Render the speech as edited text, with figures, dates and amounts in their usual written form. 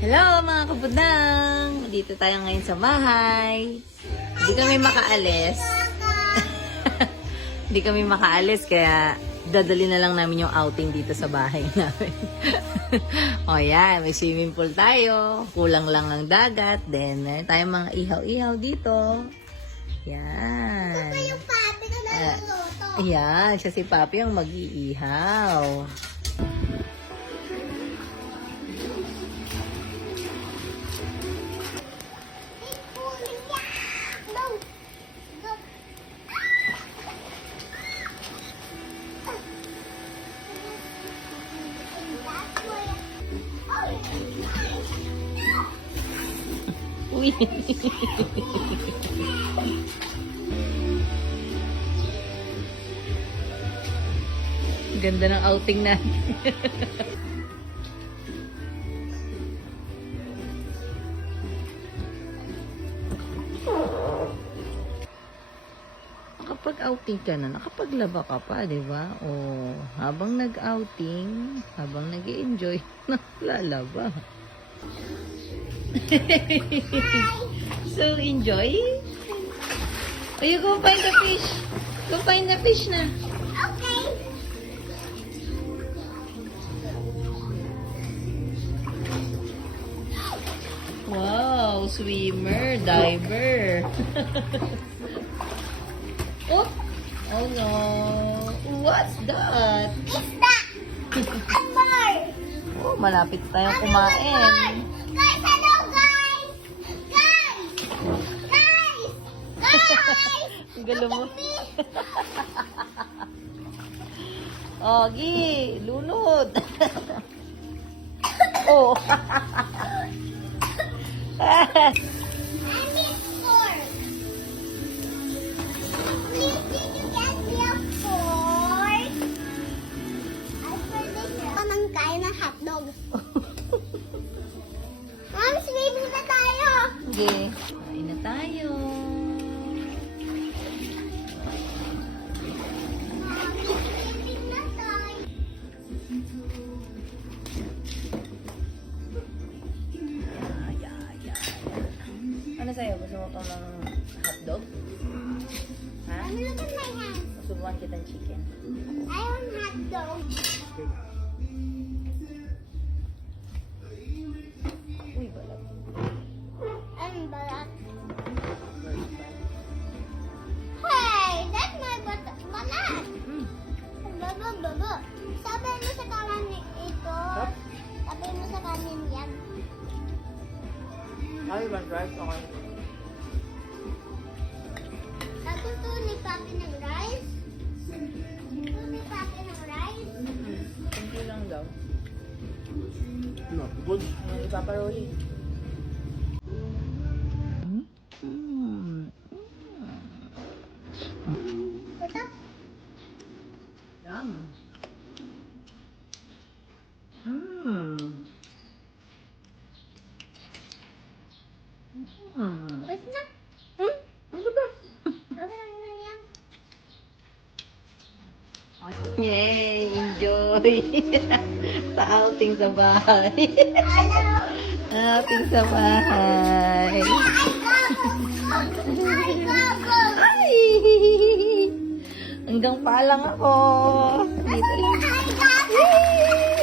Hello mga kabudang! Dito tayo ngayon sa bahay. Hindi kami makaalis. Hindi kami makaalis kaya dadali na lang namin yung outing dito sa bahay namin. O yan, may swimming pool tayo. Kulang lang ang dagat. Then meron tayong mga ihaw-ihaw dito. Yan. Ito yung papi na naluluto. Yan, siya si Papi ang mag-iihaw. Uy! Ganda ng outing natin. Nakapag-outing ka na, nakapaglaba ka pa, di ba? O, habang nag-outing, habang nag-i-enjoy, naglalaba. So, enjoy? Oh, you go find the fish. Go find the fish na. Okay. Wow, swimmer, diver. Oh, oh no. What's that? It's that. And more. Oh, malapit tayong kumain. Guys, hello guys. Guys. Guys. Guys. Ang galo mo. Oh, Gi, lunod. Oh. I need fork. Please, did you get me a fork? I forgot. Anong kain ng hotdog? Mom, swimming na tayo. Sige, kain na tayo. Mommy, swimming na tayo. Ano sa'yo? Gusto mo pa ng hotdog? Ha? Mommy, look at my hands. Subukan kitang chicken. I want hotdog. Uy, balat. Ang balat. Hey, that's my balat. Baba. Sabi mo sa kanin ito. Sabi mo sa kanin yan. Ay, one rice. Okay. Gusto ni Papi ng rice? Gusto ni Papi ng rice? Kunti lang daw. No, good. Ipaparoli. Ito? Yum. Mmm. Wait na. Ano ba? Okay lang na yan. Yay! Enjoy! Sa outing sa bahay. Outing sa bahay. Ay! Hanggang pa lang ako. Dito lang. Yay!